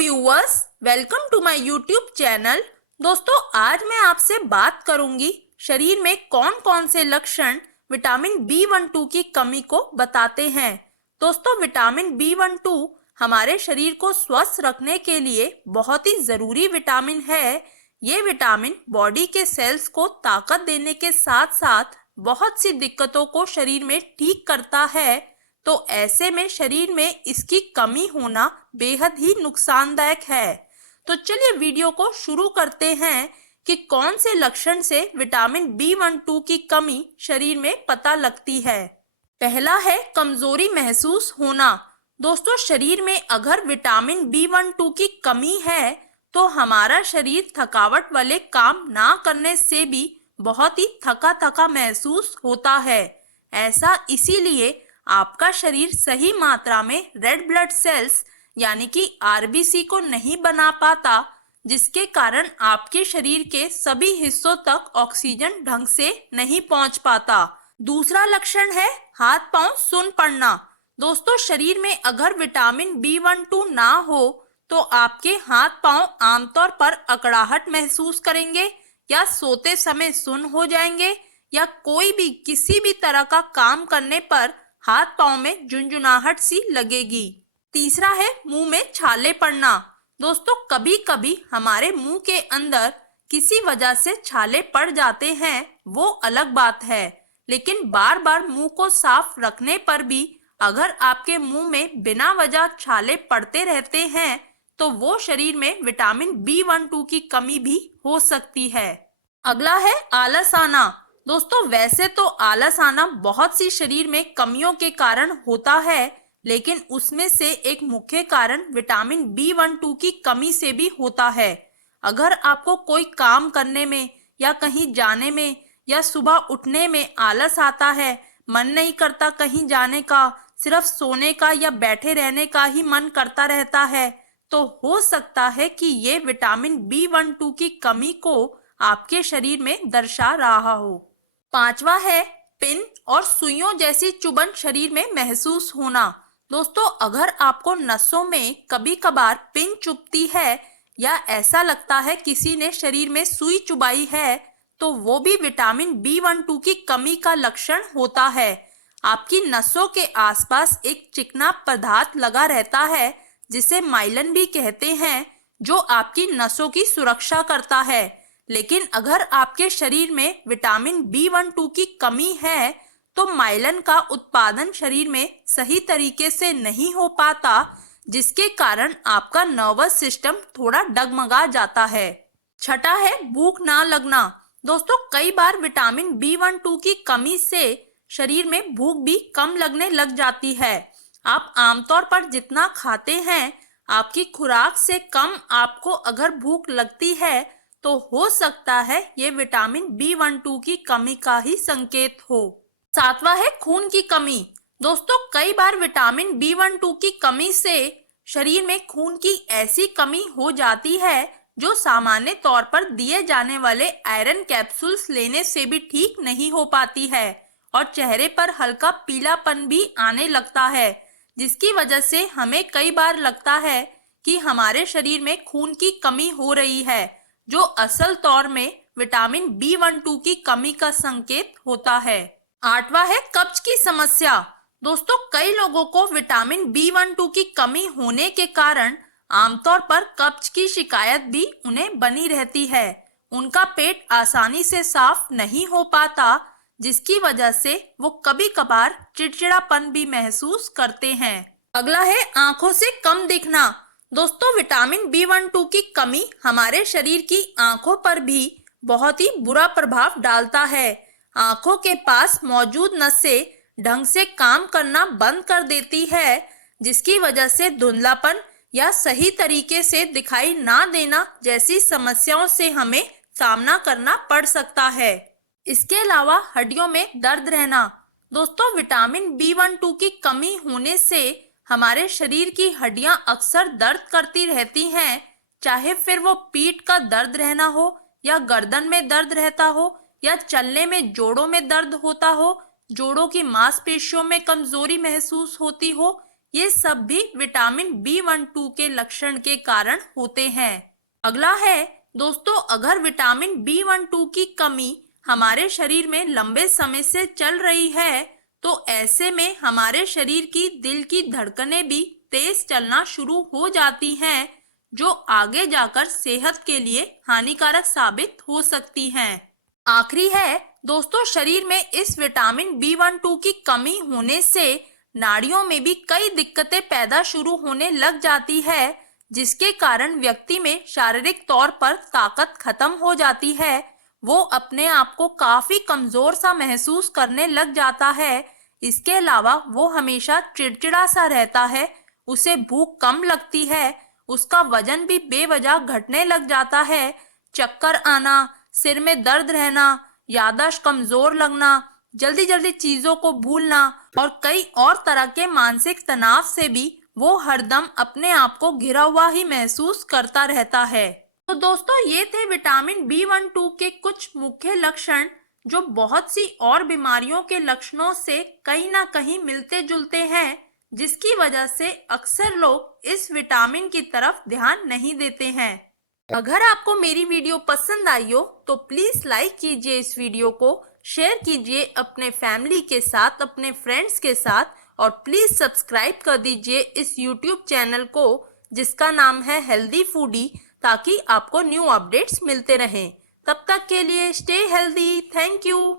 Viewers, welcome to my YouTube channel. दोस्तों, आज मैं आपसे बात करूंगी शरीर में कौन कौन से लक्षण विटामिन B12 की कमी को बताते हैं। दोस्तों, विटामिन B12 हमारे शरीर को स्वस्थ रखने के लिए बहुत ही जरूरी विटामिन है। ये विटामिन बॉडी के सेल्स को ताकत देने के साथ साथ बहुत सी दिक्कतों को शरीर में ठीक करता है। तो ऐसे में शरीर में इसकी कमी होना बेहद ही नुकसानदायक है। तो चलिए वीडियो को शुरू करते हैं कि कौन से लक्षण से विटामिन B12 की कमी शरीर में पता लगती है। पहला है कमजोरी महसूस होना। दोस्तों, शरीर में अगर विटामिन B12 की कमी है तो हमारा शरीर थकावट वाले काम ना करने से भी बहुत ही थका थका महसूस होता है। ऐसा इसीलिए आपका शरीर सही मात्रा में रेड ब्लड सेल्स यानी कि आरबीसी को नहीं बना पाता, जिसके कारण आपके शरीर के सभी हिस्सों तक ऑक्सीजन ढंग से नहीं पहुंच पाता। दूसरा लक्षण है हाथ पांव सुन्न पड़ना। दोस्तों, शरीर में अगर विटामिन B12 ना हो तो आपके हाथ पांव आमतौर पर अकड़ाहट महसूस करेंगे या सोते समय सुन्न हो जाएंगे या कोई भी किसी भी तरह का काम करने पर हाथ पांव में झुंझुनाहट सी लगेगी। तीसरा है मुंह में छाले पड़ना। दोस्तों, कभी कभी हमारे मुंह के अंदर किसी वजह से छाले पड़ जाते हैं, वो अलग बात है, लेकिन बार बार मुंह को साफ रखने पर भी अगर आपके मुंह में बिना वजह छाले पड़ते रहते हैं तो वो शरीर में विटामिन B12 की कमी भी हो सकती है। अगला है आलस आना। दोस्तों, वैसे तो आलस आना बहुत सी शरीर में कमियों के कारण होता है, लेकिन उसमें से एक मुख्य कारण विटामिन B12 की कमी से भी होता है। अगर आपको कोई काम करने में या कहीं जाने में या सुबह उठने में आलस आता है, मन नहीं करता कहीं जाने का, सिर्फ सोने का या बैठे रहने का ही मन करता रहता है, तो हो सकता है कि ये विटामिन B12 की कमी को आपके शरीर में दर्शा रहा हो। पांचवा है पिन और सुइयों जैसी चुभन शरीर में महसूस होना। दोस्तों, अगर आपको नसों में कभी कभार पिन चुभती है या ऐसा लगता है किसी ने शरीर में सुई चुभाई है तो वो भी विटामिन B12 की कमी का लक्षण होता है। आपकी नसों के आसपास एक चिकना पदार्थ लगा रहता है जिसे माइलिन भी कहते हैं, जो आपकी नसों की सुरक्षा करता है। लेकिन अगर आपके शरीर में विटामिन B12 की कमी है तो माइलिन का उत्पादन शरीर में सही तरीके से नहीं हो पाता, जिसके कारण आपका नर्वस सिस्टम थोड़ा डगमगा जाता है। छठा है भूख ना लगना। दोस्तों, कई बार विटामिन B12 की कमी से शरीर में भूख भी कम लगने लग जाती है। आप आमतौर पर जितना खाते हैं, आपकी खुराक से कम आपको अगर भूख लगती है तो हो सकता है ये विटामिन B12 की कमी का ही संकेत हो। सातवां है खून की कमी। दोस्तों, कई बार विटामिन B12 की कमी से शरीर में खून की ऐसी कमी हो जाती है जो सामान्य तौर पर दिए जाने वाले आयरन कैप्सूल्स लेने से भी ठीक नहीं हो पाती है और चेहरे पर हल्का पीलापन भी आने लगता है, जिसकी वजह से हमें कई बार लगता है कि हमारे शरीर में खून की कमी हो रही है, जो असल तौर में विटामिन B12 की कमी का संकेत होता है। आठवां है कब्ज की समस्या। दोस्तों, कई लोगों को विटामिन B12 की कमी होने के कारण आमतौर पर कब्ज की शिकायत भी उन्हें बनी रहती है। उनका पेट आसानी से साफ नहीं हो पाता, जिसकी वजह से वो कभी कभार चिड़चिड़ापन भी महसूस करते हैं। अगला है आंखों से कम दिखना। दोस्तों, विटामिन B12 की कमी हमारे शरीर की आंखों पर भी बहुत ही बुरा प्रभाव डालता है। आंखों के पास मौजूद नसें ढंग से काम करना बंद कर देती है, जिसकी वजह से धुंधलापन या सही तरीके से दिखाई ना देना जैसी समस्याओं से हमें सामना करना पड़ सकता है। इसके अलावा हड्डियों में दर्द रहना। दोस्तों, विटामिन B12 की कमी होने से हमारे शरीर की हड्डियां अक्सर दर्द करती रहती हैं, चाहे फिर वो पीठ का दर्द रहना हो या गर्दन में दर्द रहता हो या चलने में जोड़ों में दर्द होता हो, जोड़ों की मांसपेशियों में कमजोरी महसूस होती हो ये सब भी विटामिन B12 के लक्षण के कारण होते हैं। अगला है दोस्तों, अगर विटामिन B12 की कमी हमारे शरीर में लंबे समय से चल रही है तो ऐसे में हमारे शरीर की दिल की धड़कनें भी तेज चलना शुरू हो जाती हैं, जो आगे जाकर सेहत के लिए हानिकारक साबित हो सकती हैं। आखिरी है दोस्तों, शरीर में इस विटामिन B12 की कमी होने से नाड़ियों में भी कई दिक्कतें पैदा शुरू होने लग जाती है, जिसके कारण व्यक्ति में शारीरिक तौर पर ताकत खत्म हो जाती है। वो अपने आप को काफी कमजोर सा महसूस करने लग जाता है। इसके अलावा वो हमेशा चिड़चिड़ा सा रहता है, उसे भूख कम लगती है, उसका वजन भी बेवजह घटने लग जाता है। चक्कर आना, सिर में दर्द रहना, याददाश्त कमजोर लगना, जल्दी जल्दी चीजों को भूलना और कई और तरह के मानसिक तनाव से भी वो हरदम अपने आप को घिरा हुआ ही महसूस करता रहता है। तो दोस्तों, ये थे विटामिन B12 के कुछ मुख्य लक्षण, जो बहुत सी और बीमारियों के लक्षणों से कहीं ना कहीं मिलते जुलते हैं, जिसकी वजह से अक्सर लोग इस विटामिन की तरफ ध्यान नहीं देते हैं। अगर आपको मेरी वीडियो पसंद आई हो तो प्लीज लाइक कीजिए इस वीडियो को, शेयर कीजिए अपने फैमिली के साथ, अपने फ्रेंड्स के साथ, और प्लीज सब्सक्राइब कर दीजिए इस यूट्यूब चैनल को जिसका नाम है हेल्दी फूडी, ताकि आपको न्यू अपडेट्स मिलते रहें। तब तक के लिए स्टे हेल्दी। Thank you.